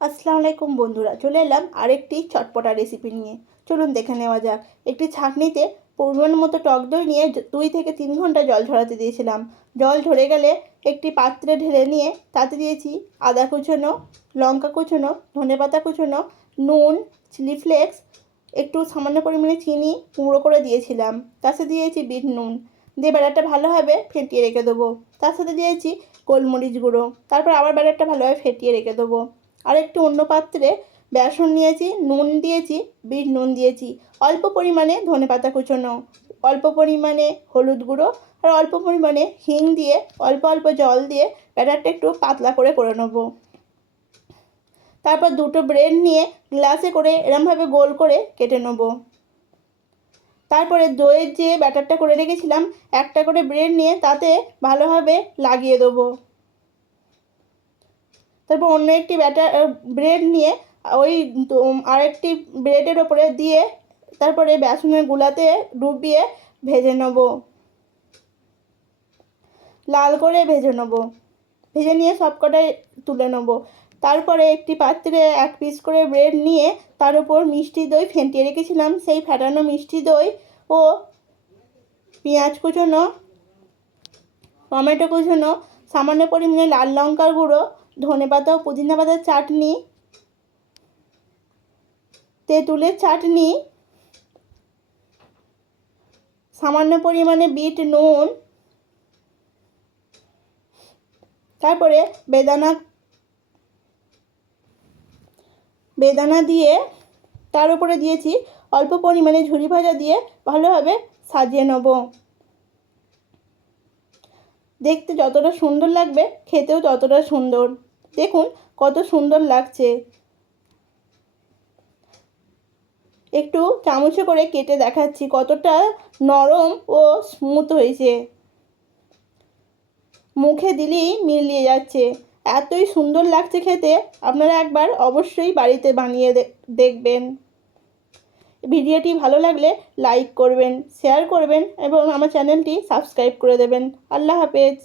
আসসালামু আলাইকুম বন্ধুরা, চলে এলাম আরেকটি চটপটা রেসিপি নিয়ে। চলুন দেখে নেওয়া যাক। একটি ছাঁকনিতে পরিমাণ মতো টক দই নিয়ে 2 থেকে 3 ঘন্টা জল ঝরাতে দিয়েছিলাম। জল ঝরে গেলে একটি পাত্রে ঢেলে নিয়ে তাতে দিয়েছি আদা কুচোনো, লঙ্কা কুচোনো, ধনেপাতা কুচোনো, নুন, চিলি ফ্লেক্স, একটু সামান্য পরিমাণে চিনি গুঁড়ো করে দিয়েছিলাম। তার সাথে দিয়েছি বিট নুন দিয়ে ব্যাটারটা ভালোভাবে ফেটিয়ে রেখে দেবো। তার সাথে দিয়েছি গোলমরিচ গুঁড়ো। তারপর আবার ব্যাটারটা ভালোভাবে ফেটিয়ে রেখে দেবো। আর একটু অন্য পাত্রে বেসন নিয়েছি, নুন দিয়েছি, বিট নুন দিয়েছি, অল্প পরিমাণে ধনেপাতা কুচোনো, অল্প পরিমাণে হলুদ গুঁড়ো আর অল্প পরিমাণে হিং দিয়ে অল্প অল্প জল দিয়ে ব্যাটারটা একটু পাতলা করে নেব। তারপর দুটো ব্রেড নিয়ে গ্লাসে করে এরমভাবে গোল করে কেটে নেব। তারপরে দইয়ের যে ব্যাটারটা করে রেখেছিলাম একটা করে ব্রেড নিয়ে তাতে ভালোভাবে লাগিয়ে দেবো। তারপর অন্য একটি ব্রেড নিয়ে ওই আরেকটি ব্রেডের ওপরে দিয়ে তারপরে বেসনের গুলাতে ডুবিয়ে ভেজে নেব, লাল করে ভেজে নেব। ভেজে নিয়ে সবকটাই তুলে নেব। তারপরে একটি পাত্রে 1 পিস করে ব্রেড নিয়ে তার উপর মিষ্টি দই ফেটিয়ে রেখেছিলাম সেই ফেটানো মিষ্টি দই ও পেঁয়াজ কুচোনো, টমেটো কুচোনো, সামান্য পরিমাণে লাল লঙ্কার গুঁড়ো, ধনেপাতা ও পুদিনা পাতার চাটনি, তেঁতুলের চাটনি, সামান্য পরিমাণে বিট নুন, তারপরে বেদানা দিয়ে তার উপরে দিয়েছি অল্প পরিমাণে ঝুরি ভাজা দিয়ে ভালোভাবে সাজিয়ে নেব। দেখতে যতটা সুন্দর লাগবে খেতেও ততটা সুন্দর। দেখুন কত সুন্দর লাগছে। একটু চামচে করে কেটে দেখাচ্ছি কতটা নরম ও স্মুথ হয়েছে। মুখে দিলেই মিলিয়ে যাচ্ছে, এতই সুন্দর লাগছে খেতে। আপনারা একবার অবশ্যই বাড়িতে বানিয়ে দেখবেন। ভিডিওটি ভালো লাগলে লাইক করবেন, শেয়ার করবেন এবং আমার চ্যানেলটি সাবস্ক্রাইব করে দেবেন। আল্লাহ হাফেজ।